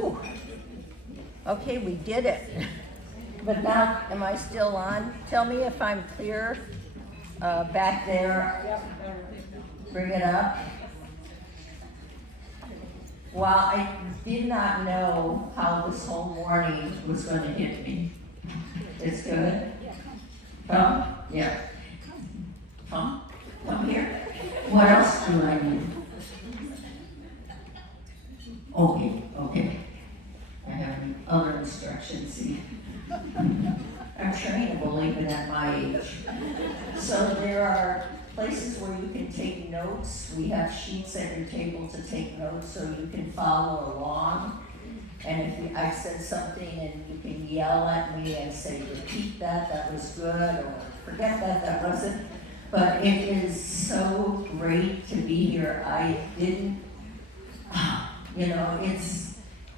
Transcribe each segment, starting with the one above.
Whew. Okay, we did it. But now, am I still on? Tell me if I'm clear back there. Bring it up. Well, I did not know how this whole morning was going to hit me. It's good? Come? Yeah. Come? Come here. What else do I need? Okay. I have other instructions. See? I'm trainable even at my age. So there are places where you can take notes. We have sheets at your table to take notes so you can follow along. And if I said something and you can yell at me and say, repeat that was good, or forget that wasn't. But it is so great to be here.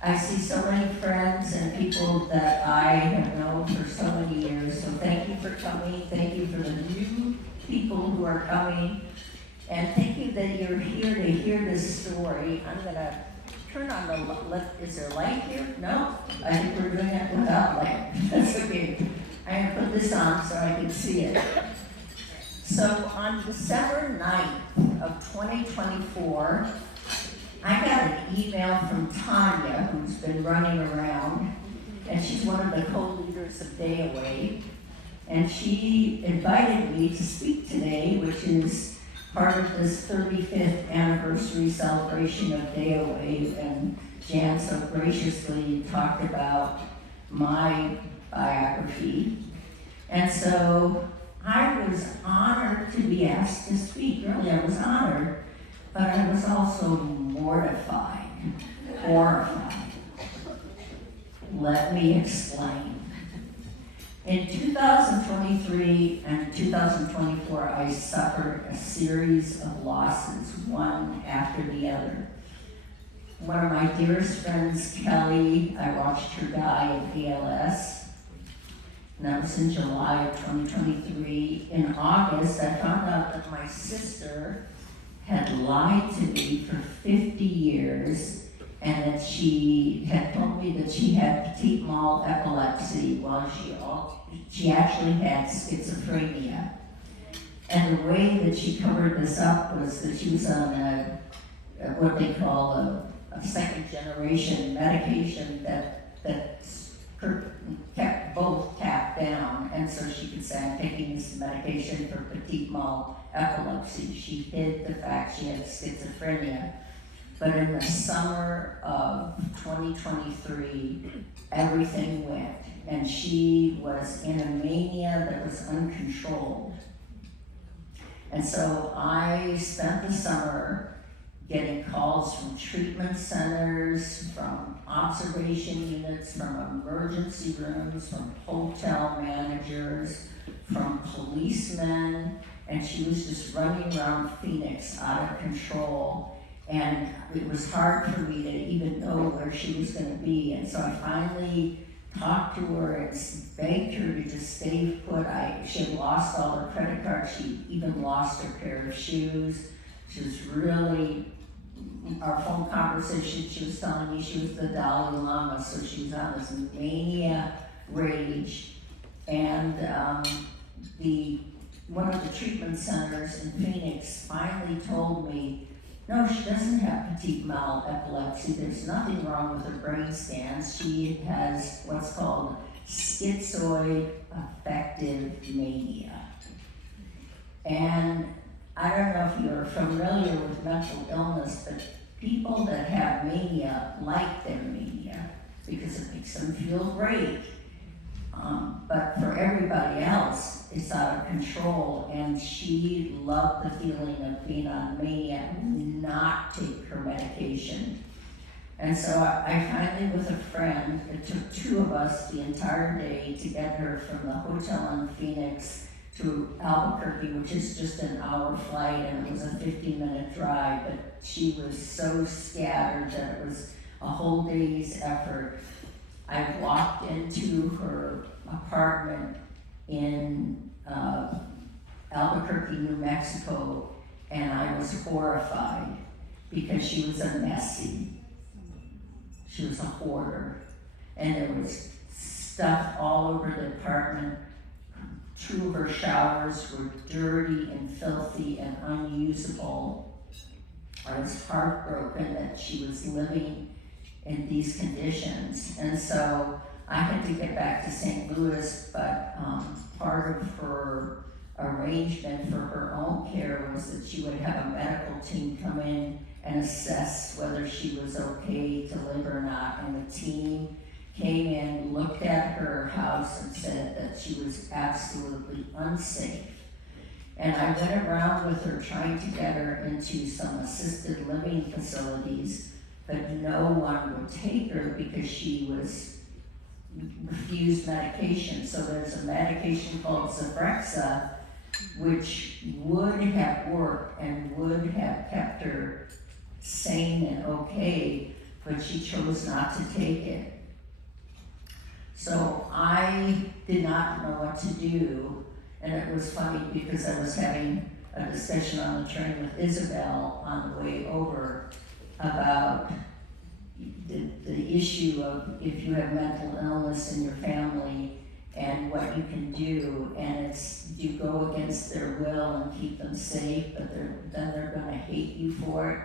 I see so many friends and people that I have known for so many years. So thank you for coming. Thank you for the new people who are coming. And thank you that you're here to hear this story. I'm going to turn on the light. Is there light here? No? I think we're doing it without light. That's okay. I'm going to put this on so I can see it. So on December 9th of 2024, I got an email from Tanya, who's been running around, and she's one of the co-leaders of Day Away. And she invited me to speak today, which is part of this 35th anniversary celebration of Day Away. And Jan so graciously talked about my biography. And so I was honored to be asked to speak. Really, I was honored, but I was also mortified, horrified. Let me explain. In 2023 and 2024, I suffered a series of losses, one after the other. One of my dearest friends, Kelly, I watched her die of ALS. And that was in July of 2023. In August, I found out that my sister had lied to me for 50 years, and that she had told me that she had petit mal epilepsy while she actually had schizophrenia. And the way that she covered this up was that she was on what they call a second generation medication that kept both tapped down, and so she could say, I'm taking this medication for petit mal epilepsy. She hid the fact she had schizophrenia. But in the summer of 2023, everything went, and she was in a mania that was uncontrolled. And so I spent the summer getting calls from treatment centers, from observation units, from emergency rooms, from hotel managers, from policemen, and she was just running around Phoenix out of control. And it was hard for me to even know where she was going to be. And so I finally talked to her and begged her to just stay put. She had lost all her credit cards. She even lost her pair of shoes. She was really, our phone conversation, she was telling me she was the Dalai Lama, so she was on this mania rage. And one of the treatment centers in Phoenix finally told me, no, she doesn't have petit mal epilepsy. There's nothing wrong with her brain scans. She has what's called schizoid affective mania. And I don't know if you're familiar with mental illness, but people that have mania like their mania because it makes them feel great. But for everybody else, it's out of control, and she loved the feeling of being on mania and not take her medication. And so I finally, with a friend, it took two of us the entire day to get her from the hotel in Phoenix to Albuquerque, which is just an hour flight, and it was a 15-minute drive, but she was so scattered that it was a whole day's effort. I walked into her apartment in Albuquerque, New Mexico, and I was horrified because she was a messie. She was a hoarder. And there was stuff all over the apartment. 2 of her showers were dirty and filthy and unusable. I was heartbroken that she was living in these conditions. And so I had to get back to St. Louis, but part of her arrangement for her own care was that she would have a medical team come in and assess whether she was okay to live or not. And the team came in, looked at her house, and said that she was absolutely unsafe. And I went around with her trying to get her into some assisted living facilities, but no one would take her because she refused medication. So there's a medication called Zyprexa, which would have worked and would have kept her sane and okay, but she chose not to take it. So I did not know what to do, and it was funny because I was having a discussion on the train with Isabel on the way over about the issue of if you have mental illness in your family and what you can do, and it's you go against their will and keep them safe, but then they're going to hate you for it.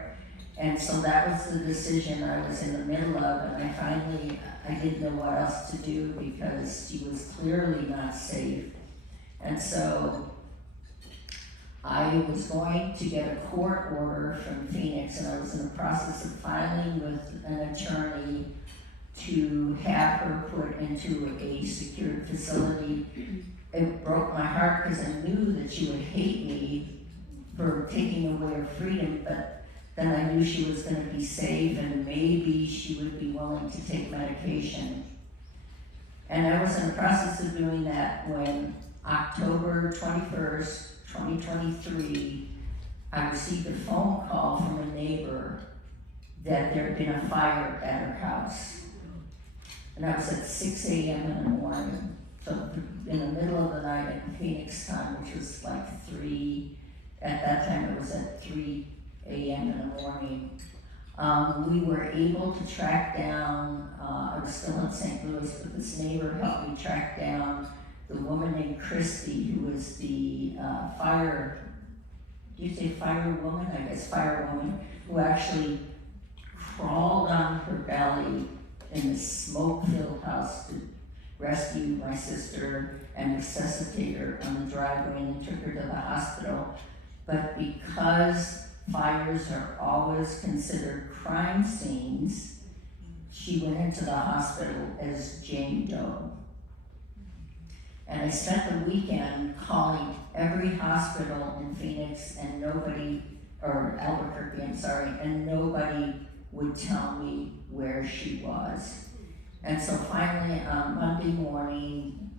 And so that was the decision I was in the middle of, and I didn't know what else to do because she was clearly not safe. And so I was going to get a court order from Phoenix, and I was in the process of filing with an attorney to have her put into a secured facility. It broke my heart because I knew that she would hate me for taking away her freedom, but then I knew she was going to be safe and maybe she would be willing to take medication. And I was in the process of doing that when October 21st, 2023, I received a phone call from a neighbor that there had been a fire at her house. And I was at 6 a.m. in the morning, so in the middle of the night in Phoenix time, which was like 3, at that time it was at 3 a.m. in the morning. We were able to track down, I was still in St. Louis, but this neighbor helped me track down the woman named Christy, who was the do you say firewoman? I guess firewoman, who actually crawled on her belly in this smoke-filled house to rescue my sister and resuscitate her on the driveway and took her to the hospital. But because fires are always considered crime scenes, she went into the hospital as Jane Doe. And I spent the weekend calling every hospital in Phoenix and Albuquerque, and nobody would tell me where she was. And so finally on Monday morning,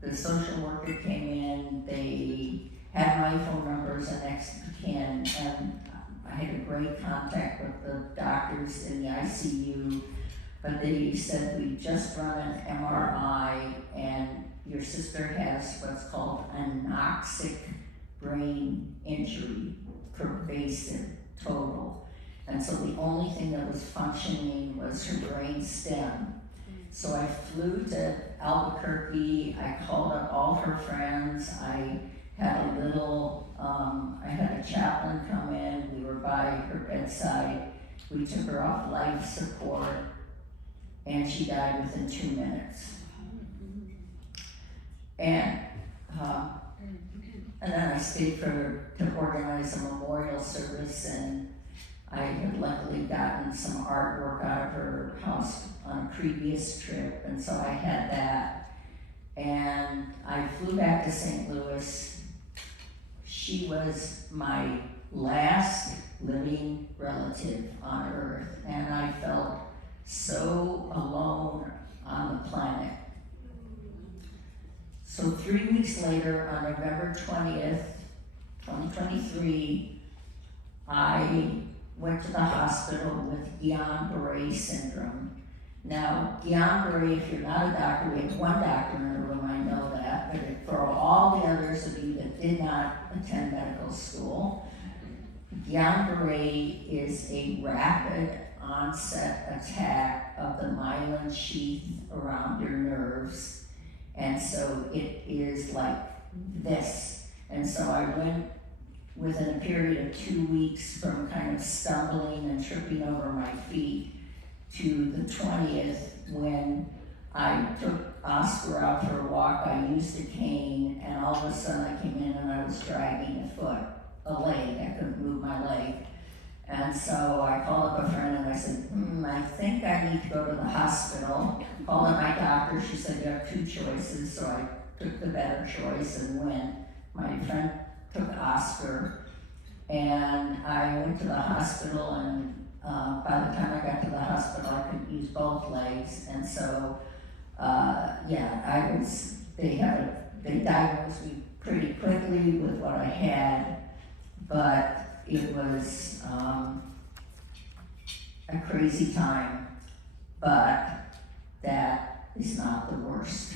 the social worker came in, they had my phone numbers and next of kin, and I had a great contact with the doctors in the ICU, but they said, we just run an MRI and your sister has what's called anoxic brain injury, pervasive, total. And so the only thing that was functioning was her brain stem. So I flew to Albuquerque, I called up all her friends, I had I had a chaplain come in, we were by her bedside, we took her off life support, and she died within 2 minutes. And then I stayed to organize a memorial service, and I had luckily gotten some artwork out of her house on a previous trip, and so I had that. And I flew back to St. Louis. She was my last living relative on earth, and I felt so alone on the planet. So 3 weeks later, on November 20th, 2023, I went to the hospital with Guillain-Barré syndrome. Now, Guillain-Barré, if you're not a doctor, we have one doctor in the room, I know that, but for all the others of you that did not attend medical school, Guillain-Barré is a rapid onset attack of the myelin sheath around your nerves. And so it is like this. And so I went within a period of 2 weeks from kind of stumbling and tripping over my feet to the 20th when I took Oscar out for a walk. I used a cane, and all of a sudden I came in and I was dragging a leg. I couldn't move my leg. And so I called up a friend and I said, I think I need to go to the hospital. Called up my doctor. She said, you have 2 choices. So I took the better choice and went. My friend took Oscar, and I went to the hospital, and by the time I got to the hospital, I couldn't use both legs. And so, they diagnosed me pretty quickly with what I had, but it was a crazy time, but that is not the worst.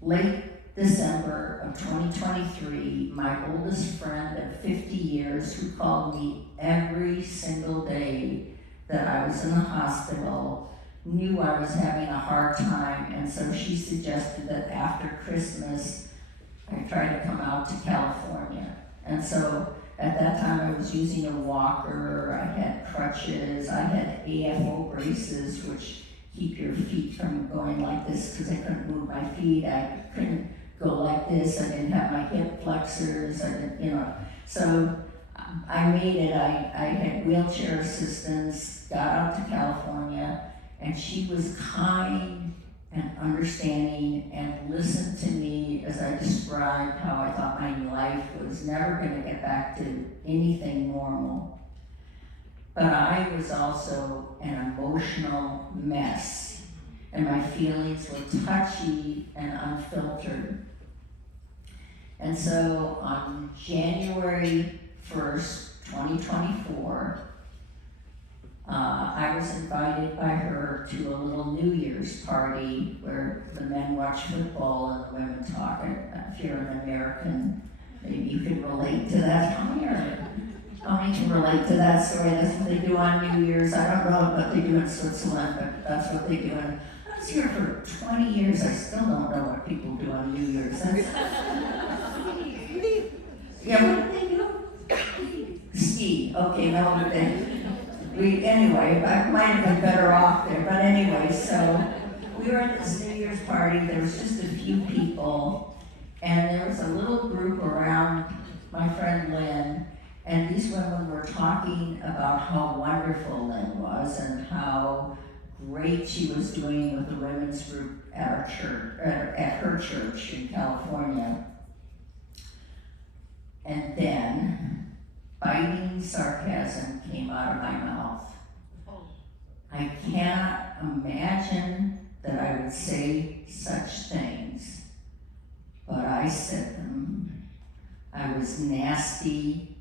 Late December of 2023, my oldest friend of 50 years, who called me every single day that I was in the hospital, knew I was having a hard time, and so she suggested that after Christmas, I try to come out to California. And so at that time I was using a walker, I had crutches, I had AFO braces, which keep your feet from going like this because I couldn't move my feet. I couldn't go like this. I didn't have my hip flexors. I didn't, So I made it. I had wheelchair assistance, got out to California, and she was kind and understanding and listened to me as I described how I thought my life was never going to get back to anything normal. But I was also an emotional mess, and my feelings were touchy and unfiltered. And so on January 1st, 2024, I was invited by her to a little New Year's party where the men watch football and the women talk. If you're an American, maybe you can relate to that. How many can relate to that story? That's what they do on New Year's. I don't know what they do in Switzerland, but that's what they do. And I was here for 20 years. I still don't know what people do on New Year's. Yeah, what do they do? Ski. Okay, no, but anyway, I might have been better off there. But anyway, so we were at this New Year's party. There was just a few people, and there was a little group around my friend Lynn, and these women were talking about how wonderful Lynn was and how great she was doing with the women's group at our church, at her church in California. And then biting sarcasm came out of my mouth. I cannot imagine that I would say such things, but I said them. I was nasty,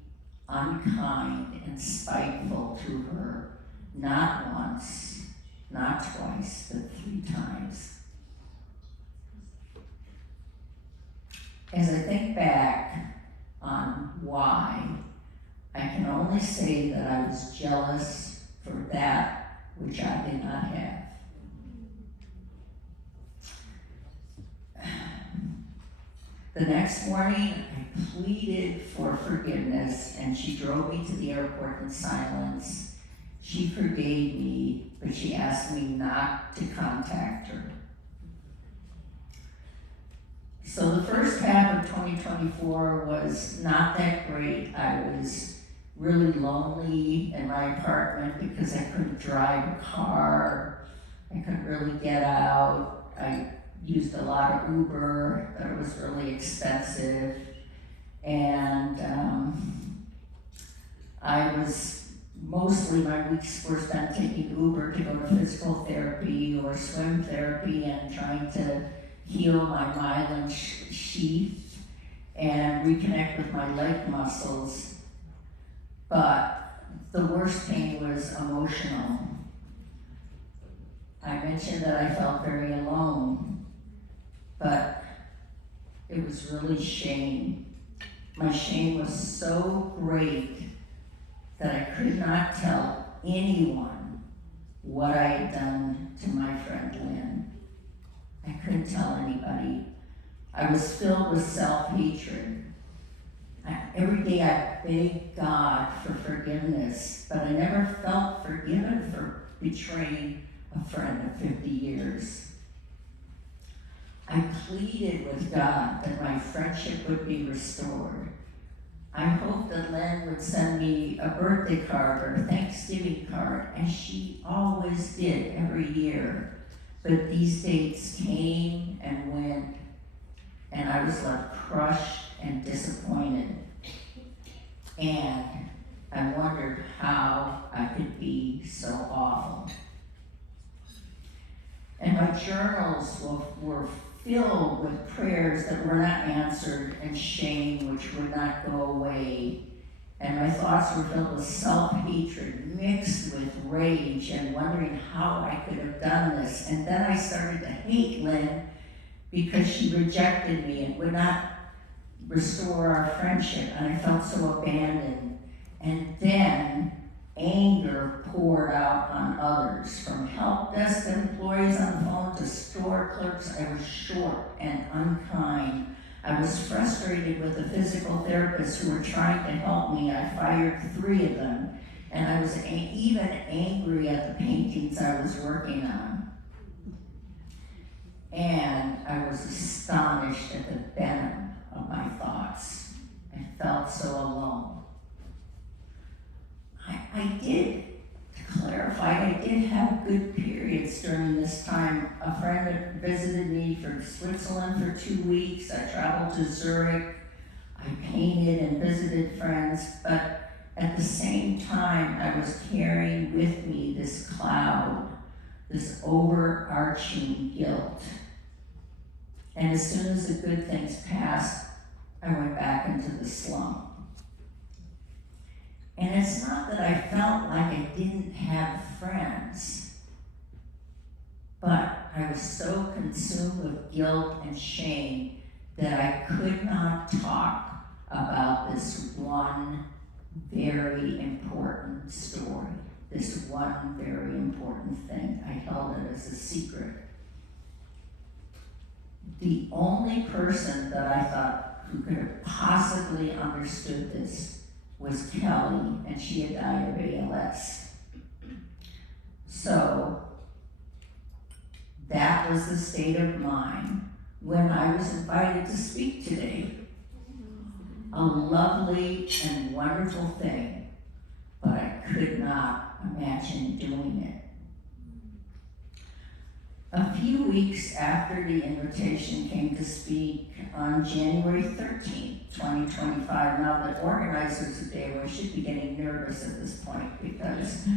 unkind, and spiteful to her, not once, not twice, but 3 times. As I think back on why, I can only say that I was jealous for that which I did not have. The next morning, I pleaded for forgiveness, and she drove me to the airport in silence. She forgave me, but she asked me not to contact her. So the first half of 2024 was not that great. I was really lonely in my apartment because I couldn't drive a car. I couldn't really get out. I used a lot of Uber, but it was really expensive. And my weeks were spent taking Uber to go to physical therapy or swim therapy and trying to heal my myelin sheath and reconnect with my leg muscles. But the worst pain was emotional. I mentioned that I felt very alone, but it was really shame. My shame was so great that I could not tell anyone what I had done to my friend Lynn. I couldn't tell anybody. I was filled with self-hatred. Every day I begged God for forgiveness, but I never felt forgiven for betraying a friend of 50 years. I pleaded with God that my friendship would be restored. I hoped that Lynn would send me a birthday card or a Thanksgiving card, as she always did every year. But these dates came and went, and I was left crushed and disappointed. And I wondered how I could be so awful. And my journals were filled with prayers that were not answered and shame which would not go away. And my thoughts were filled with self-hatred mixed with rage and wondering how I could have done this. And then I started to hate Lynn because she rejected me and would not restore our friendship, and I felt so abandoned. And then anger poured out on others, from help desk employees on the phone to store clerks. I was short and unkind. I was frustrated with the physical therapists who were trying to help me. I fired 3 of them, and I was even angry at the paintings I was working on. And I was astonished at the venom of my thoughts. I felt so alone. I did, to clarify, I did have good periods during this time. A friend visited me from Switzerland for 2 weeks. I traveled to Zurich. I painted and visited friends, but at the same time, I was carrying with me this cloud, this overarching guilt. And as soon as the good things passed, I went back into the slump. And it's not that I felt like I didn't have friends, but I was so consumed with guilt and shame that I could not talk about this one very important story, this one very important thing. I held it as a secret. The only person that I thought who could have possibly understood this was Kelly, and she had died of ALS. So that was the state of mind when I was invited to speak today. A lovely and wonderful thing, but I could not imagine doing it. A few weeks after the invitation came to speak on January 13th, 2025, now the organizers of Day should be getting nervous at this point because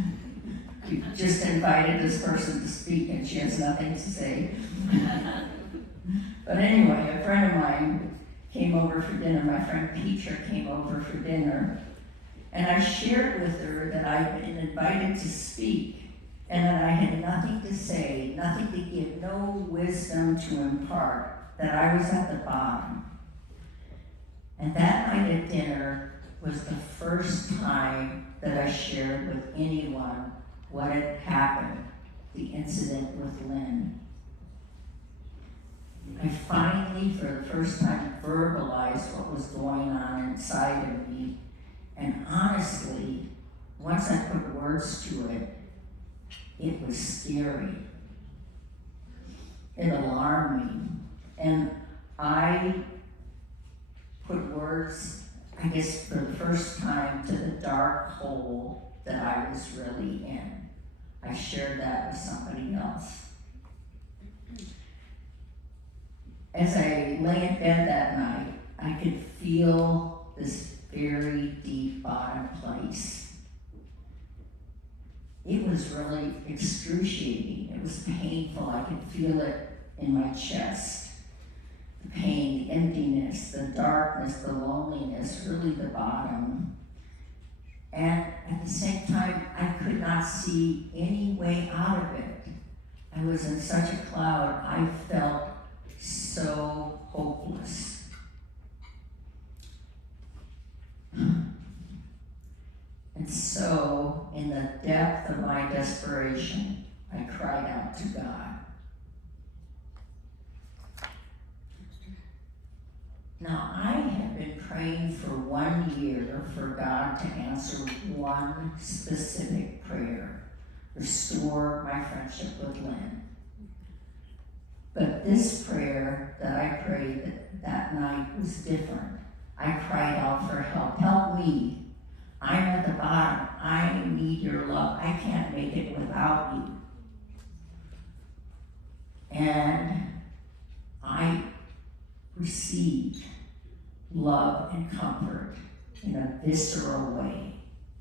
you just invited this person to speak and she has nothing to say. But anyway, a friend of mine came over for dinner. My friend Petra came over for dinner, and I shared with her that I'd been invited to speak and that I had nothing to say, nothing to give, no wisdom to impart, that I was at the bottom. And that night at dinner was the first time that I shared with anyone what had happened, the incident with Lynn. I finally, for the first time, verbalized what was going on inside of me. And honestly, once I put words to it, it was scary. It alarmed me. And I put words, I guess for the first time, to the dark hole that I was really in. I shared that with somebody else. As I lay in bed that night, I could feel this very deep bottom place. It was really excruciating. It was painful. I could feel it in my chest. The pain, the emptiness, the darkness, the loneliness, really the bottom. And at the same time, I could not see any way out of it. I was in such a cloud. I felt so hopeless. And so so, in the depth of my desperation, I cried out to God. Now, I have been praying for 1 year for God to answer one specific prayer: restore my friendship with Lynn. But this prayer that I prayed that night was different. I cried out for help. Help me. I'm at the bottom. I need your love. I can't make it without you. And I received love and comfort in a visceral way,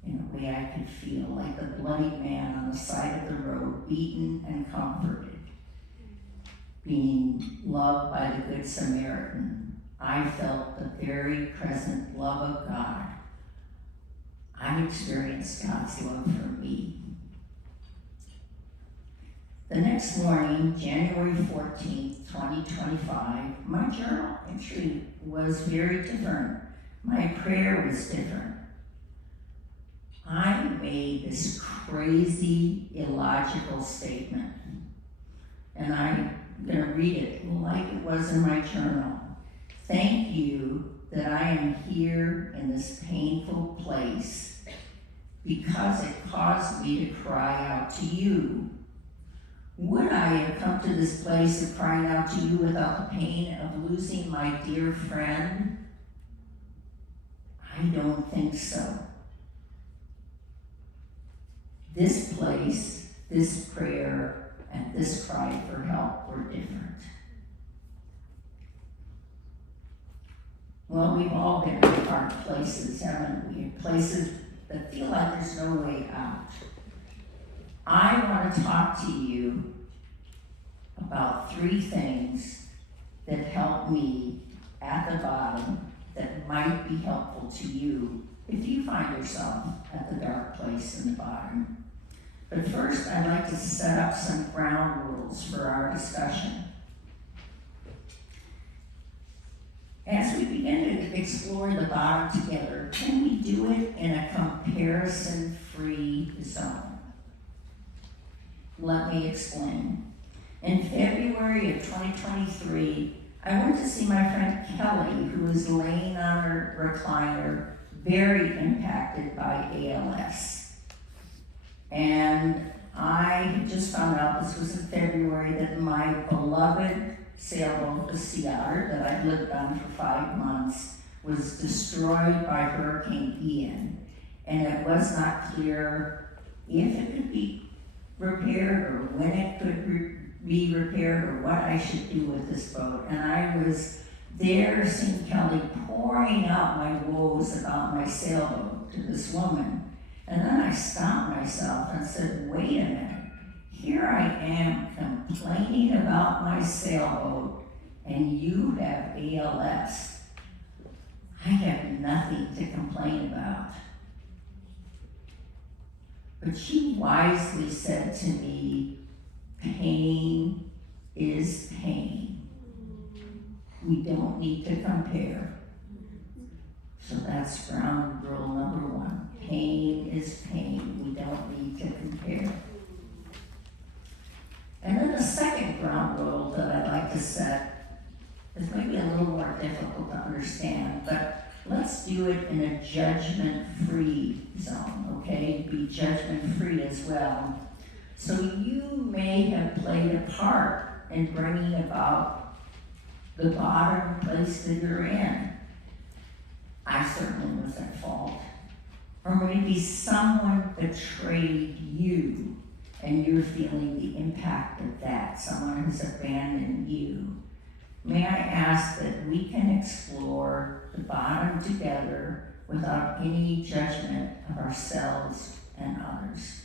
in a way I could feel, like the bloody man on the side of the road, beaten and comforted, being loved by the Good Samaritan. I felt the very present love of God. I experienced God's love for me. The next morning, January 14th, 2025, my journal entry was very different. My prayer was different. I made this crazy, illogical statement, and I'm going to read it like it was in my journal. Thank you that I am here in this painful place because it caused me to cry out to you. Would I have come to this place of crying out to you without the pain of losing my dear friend? I don't think so. This place, this prayer, and this cry for help were different. Well, we've all been in dark places, haven't we? Places that feel like there's no way out. I want to talk to you about 3 things that helped me at the bottom that might be helpful to you if you find yourself at the dark place in the bottom. But first, I'd like to set up some ground rules for our discussion. As we begin to explore the bottom together, can we do it in a comparison-free zone? Let me explain. In February of 2023, I went to see my friend Kelly, who was laying on her recliner, very impacted by ALS. And I had just found out, this was in February, that my beloved sailboat, the Sea Otter, that I'd lived on for 5 months, was destroyed by Hurricane Ian. And it was not clear if it could be repaired or when it could be repaired or what I should do with this boat. And I was there seeing Kelly pouring out my woes about my sailboat to this woman. And then I stopped myself and said, wait a minute, here I am complaining about my sailboat and you have ALS. I have nothing to complain about. But she wisely said to me, pain is pain. We don't need to compare. So that's ground rule number 1. Pain is pain. We don't need to compare. And then the second ground rule that I'd like to set is maybe a little more difficult to understand, but let's do it in a judgment-free zone, okay? Be judgment-free as well. So you may have played a part in bringing about the bottom place that you're in. I certainly was at fault. Or maybe someone betrayed you and you're feeling the impact of that. Someone has abandoned you. May I ask that we can explore the bottom together without any judgment of ourselves and others.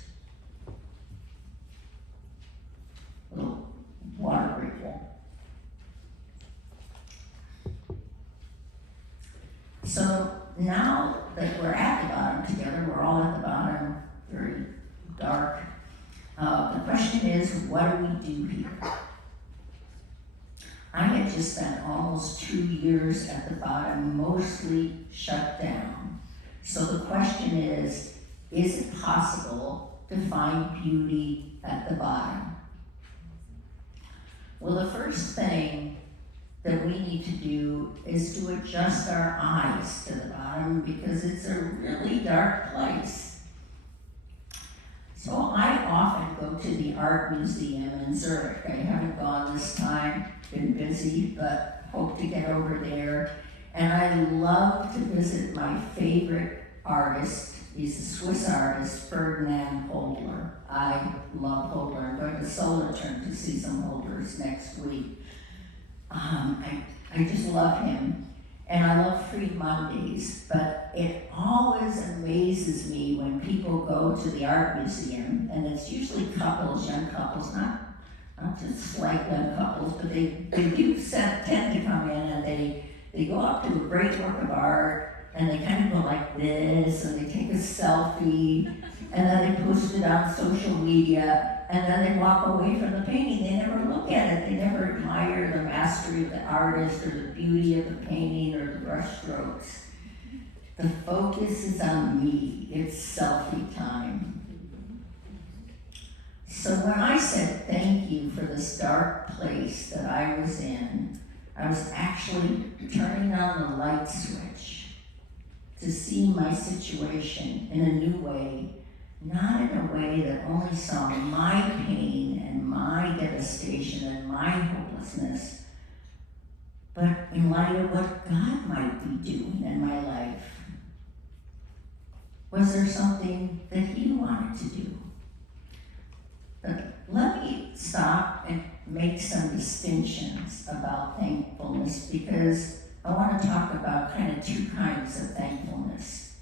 A little water ritual. So now that we're at the bottom together, we're all at the bottom, very dark. The question is, what do we do here? I had just spent almost 2 years at the bottom, mostly shut down. So the question is is it possible to find beauty at the bottom? Well, the first thing that we need to do is to adjust our eyes to the bottom because it's a really dark place. So I often go to the art museum in Zurich. I haven't gone this time, been busy, but hope to get over there. And I love to visit my favorite artist. He's a Swiss artist, Ferdinand Hodler. I love Hodler. I'm going to Solothurn to see some Hodlers next week. I just love him. And I love Free Mondays, but it always amazes me when people go to the art museum, and it's usually couples, young couples, not just slight young couples, but they do tend to come in and they go up to a great work of art, and they kind of go like this, and they take a selfie, and then they post it on social media, and then they walk away from the painting. They never look at it. They never admire the mastery of the artist or the beauty of the painting or the brush strokes. The focus is on me. It's selfie time. So when I said thank you for this dark place that I was in, I was actually turning on the light switch to see my situation in a new way, not in a way that only saw my pain and my devastation and my hopelessness, but in light of what God might be doing in my life. Was there something that He wanted to do? But let me stop and make some distinctions about thankfulness, because I want to talk about kind of two kinds of thankfulness.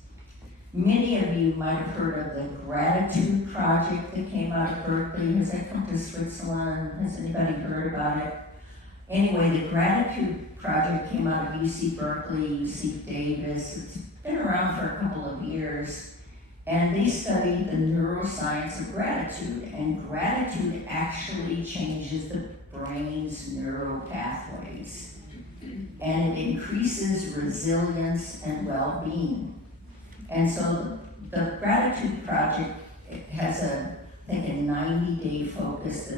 Many of you might have heard of the Gratitude Project that came out of Berkeley. Has that come to Switzerland? Has anybody heard about it? Anyway, the Gratitude Project came out of UC Berkeley, UC Davis. It's been around for a couple of years. And they study the neuroscience of gratitude. And gratitude actually changes the brain's neural pathways. And it increases resilience and well-being. And so the Gratitude Project, it has a 90-day focus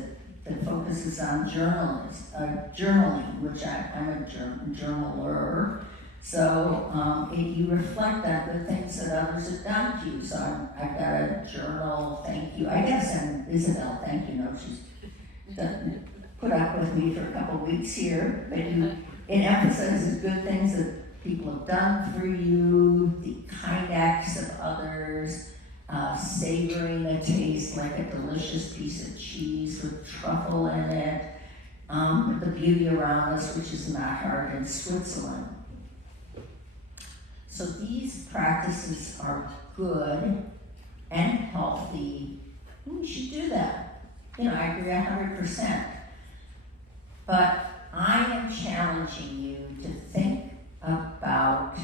that focuses on journaling, which I'm a journaler. So you reflect on the things that others have done to you. So I've got a journal thank you. I guess Isabel, thank you note. She's put up with me for a couple weeks here. But it emphasizes good things that people have done for you, the kind acts of others, savoring a taste like a delicious piece of cheese with truffle in it, the beauty around us, which is not hard in Switzerland. So these practices are good and healthy. We should do that. I agree 100%. But I am challenging you to think about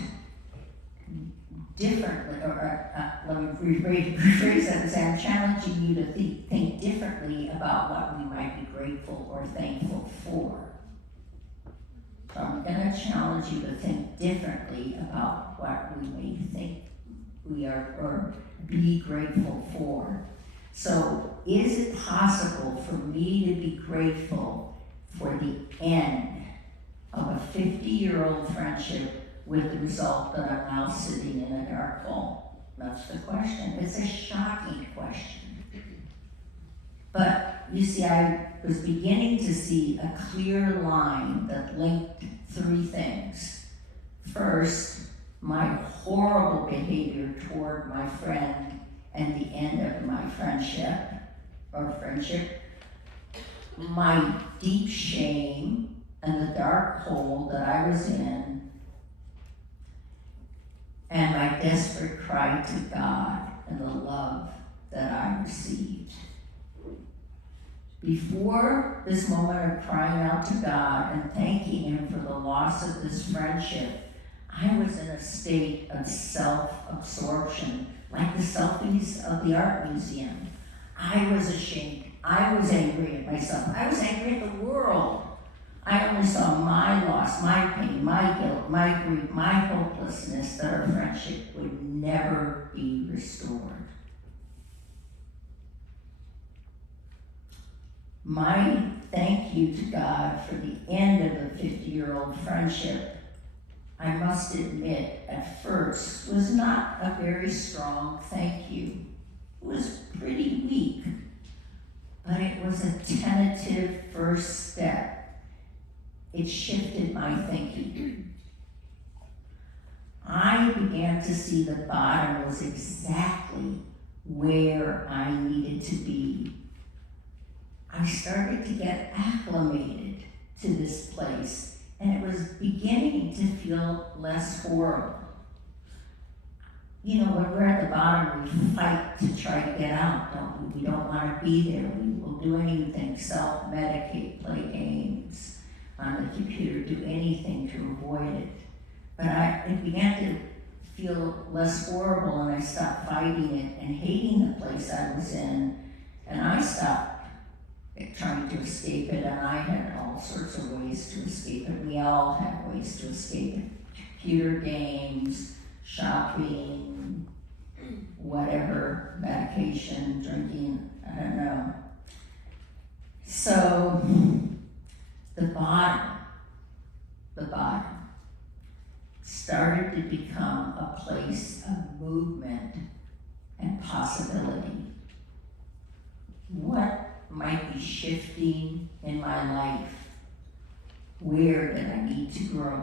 differently, let me rephrase that and say I'm challenging you to think differently about what we might be grateful or thankful for. So I'm going to challenge you to think differently about what we may think we are or be grateful for. So is it possible for me to be grateful for the end of a 50-year-old friendship with the result that I'm now sitting in a dark hole? That's the question. It's a shocking question. But you see, I was beginning to see a clear line that linked three things. First, my horrible behavior toward my friend and the end of my friendship, my deep shame and the dark hole that I was in, and my desperate cry to God and the love that I received. Before this moment of crying out to God and thanking Him for the loss of this friendship, I was in a state of self-absorption, like the selfies of the art museum. I was ashamed. I was angry at myself. I was angry at the world. I only saw my loss, my pain, my guilt, my grief, my hopelessness, that our friendship would never be restored. My thank you to God for the end of the 50-year-old friendship, I must admit, at first, was not a very strong thank you. It was pretty weak, but it was a tentative first step. It shifted my thinking. I began to see the bottom was exactly where I needed to be. I started to get acclimated to this place, and it was beginning to feel less horrible. You know, when we're at the bottom, we fight to try to get out, don't we? We don't want to be there. We will do anything, self-medicate, play games on the computer, do anything to avoid it. But it began to feel less horrible, and I stopped fighting it and hating the place I was in, and I stopped trying to escape it, and I had all sorts of ways to escape it. We all have ways to escape it. Computer games, shopping, whatever, medication, drinking, I don't know. So, the bottom started to become a place of movement and possibility. What might be shifting in my life? Where did I need to grow?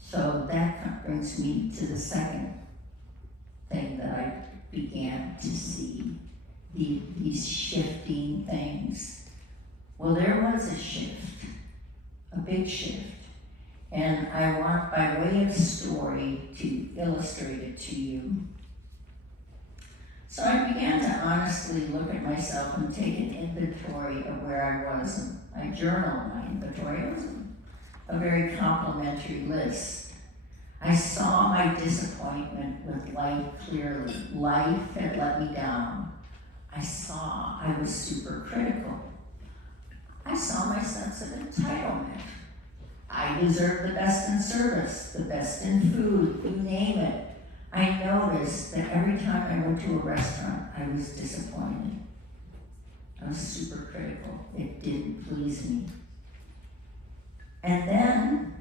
So that brings me to the second thing that I began to see, these shifting things. Well, there was a shift, a big shift. And I want, by way of story, to illustrate it to you. So I began to honestly look at myself and take an inventory of where I was. And I journaled my inventory. It was a very complimentary list. I saw my disappointment with life clearly. Life had let me down. I saw I was super critical. I saw my sense of entitlement. I deserved the best in service, the best in food, you name it. I noticed that every time I went to a restaurant, I was disappointed. I was super critical. It didn't please me. And then,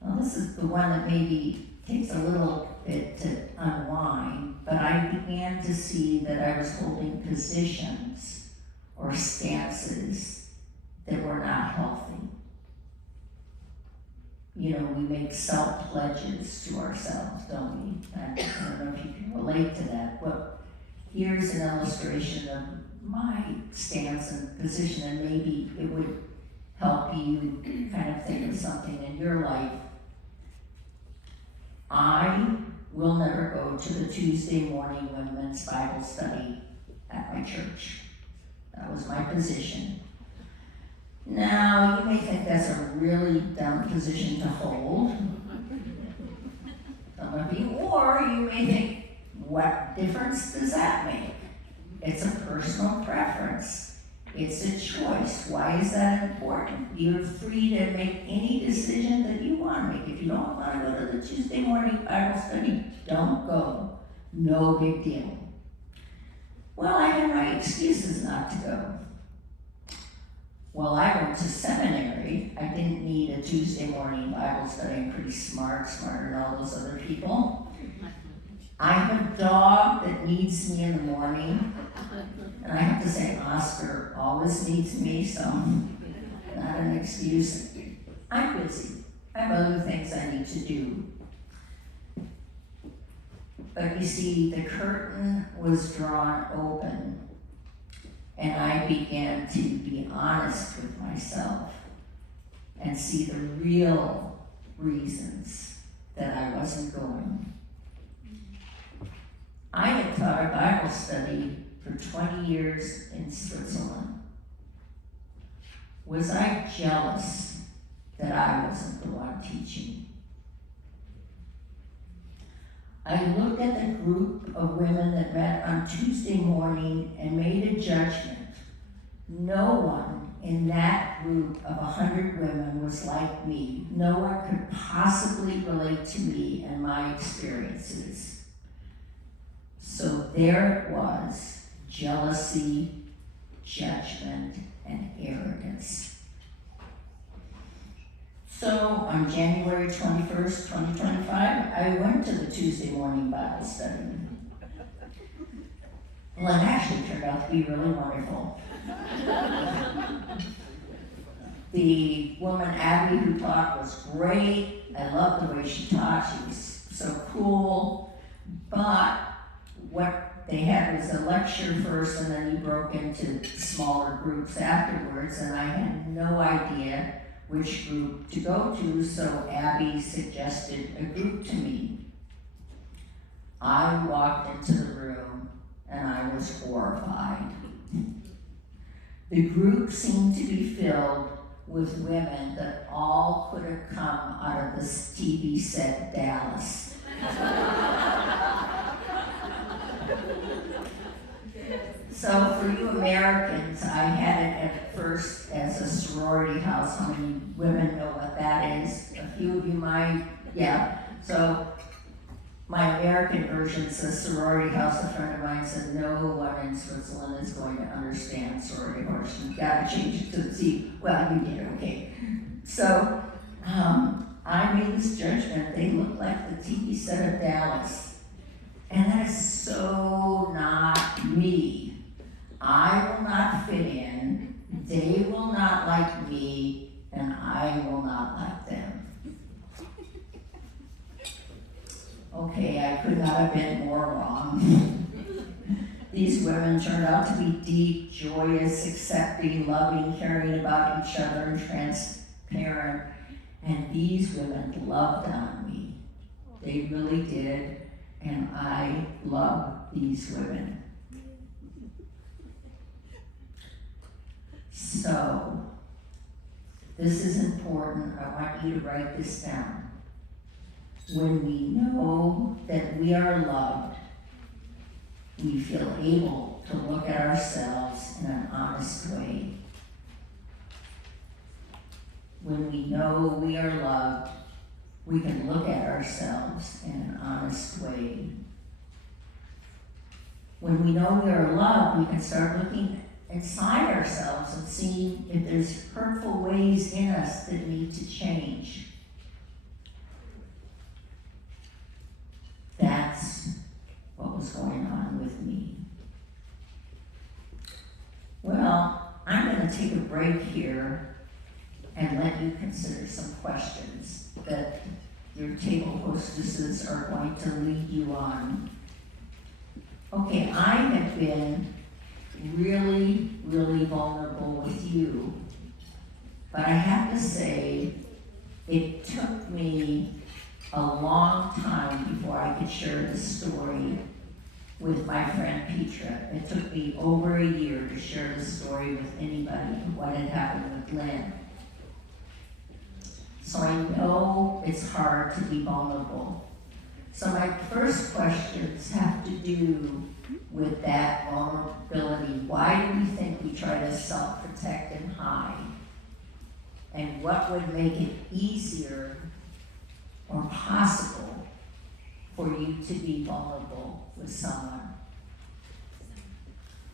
well, this is the one that maybe takes a little bit to unwind, but I began to see that I was holding positions or stances that were not healthy. You know, we make self-pledges to ourselves, don't we? I don't know if you can relate to that, but here's an illustration of my stance and position, and maybe it would help you kind of think of something in your life. I will never go to the Tuesday morning women's Bible study at my church. That was my position. Now, you may think that's a really dumb position to hold, some of you, or you may think, what difference does that make? It's a personal preference. It's a choice. Why is that important? You're free to make any decision that you want to make. If you don't want to go to the Tuesday morning Bible study, don't go. No big deal. Well, I had my excuses not to go. Well, I went to seminary. I didn't need a Tuesday morning Bible study. I'm pretty smart, smarter than all those other people. I have a dog that needs me in the morning. And I have to say, Oscar always needs me, so not an excuse. I'm busy. I have other things I need to do. But you see, the curtain was drawn open. And I began to be honest with myself and see the real reasons that I wasn't going. I had taught a Bible study for 20 years in Switzerland. Was I jealous that I wasn't the one teaching? I looked at the group of women that met on Tuesday morning and made a judgment. No one in that group of 100 women was like me. No one could possibly relate to me and my experiences. So there it was, jealousy, judgment, and arrogance. So on January 21st, 2025, I went to the Tuesday morning Bible study. Well, it actually turned out to be really wonderful. The woman, Abby, who taught was great. I loved the way she taught. She was so cool. But what they had was a lecture first, and then he broke into smaller groups afterwards, and I had no idea which group to go to, so Abby suggested a group to me. I walked into the room, and I was horrified. The group seemed to be filled with women that all could have come out of this TV set Dallas. So for you Americans, I had it at first as a sorority house. How many women know what that is? A few of you might, yeah. So my American version says sorority house. A friend of mine said, no one in Switzerland is going to understand sorority house. You've got to change it to the Z. Well, you did, okay. So I made this judgment. They look like the TV set of Dallas. And that is so not me. I will not fit in, they will not like me, and I will not like them. Okay, I could not have been more wrong. These women turned out to be deep, joyous, accepting, loving, caring about each other, and transparent. And these women loved on me. They really did, and I love these women. So, this is important. I want you to write this down. When we know that we are loved, we feel able to look at ourselves in an honest way. When we know we are loved, we can look at ourselves in an honest way. When we know we are loved, we can start looking inside ourselves and see if there's hurtful ways in us that need to change. That's what was going on with me. Well, I'm going to take a break here and let you consider some questions that your table hostesses are going to lead you on. Okay, I have been really, really vulnerable with you. But I have to say, it took me a long time before I could share this story with my friend Petra. It took me over a year to share the story with anybody, what had happened with Lynn. So I know it's hard to be vulnerable. So my first questions have to do with that vulnerability. Why do we think we try to self-protect and hide? And what would make it easier or possible for you to be vulnerable with someone?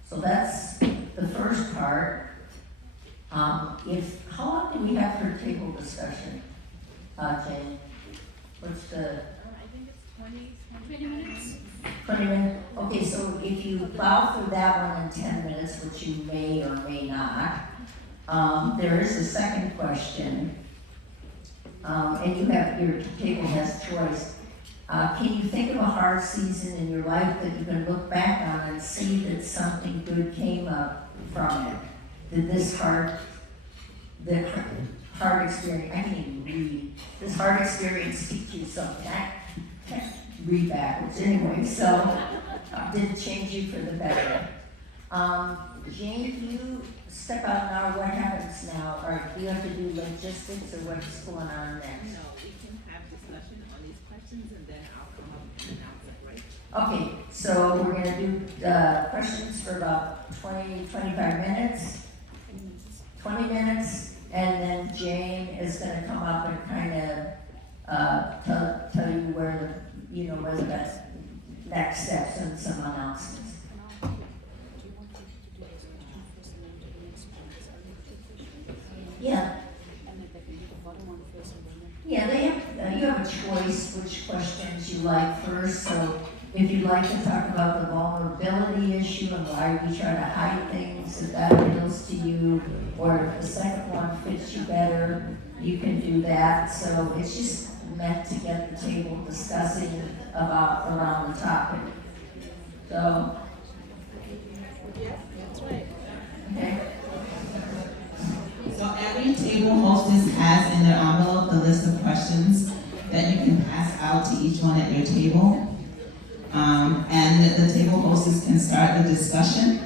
So that's the first part. How long do we have for table discussion, Jane? What's the? I think it's 20 minutes. 20 minutes? Okay, so if you plow through that one in 10 minutes, which you may or may not, there is a second question, and you have, your table has choice. Can you think of a hard season in your life that you can look back on and see that something good came up from it? Did this hard experience, I can't even read, this hard experience teach you something? I can't read backwards anyway, so did it change you for the better? Jane, do you step out now? What happens now? Or do you have to do logistics or what's going on next? No, we can have discussion on these questions and then I'll come up and announce it, right? Okay, so we're gonna do questions for about 25 minutes, 20 minutes, and then Jane is gonna come up and kind of tell you where the best next steps and some announcements. choice which questions you like first. So if you'd like to talk about the vulnerability issue and why we try to hide things, if that appeals to you, or if the second one fits you better, you can do that. So it's just meant to get the table discussing around the topic. So, Yeah, that's right. okay. So every table hostess has in their envelope the list of questions that you can pass out to each one at your table. And the table hostess can start the discussion.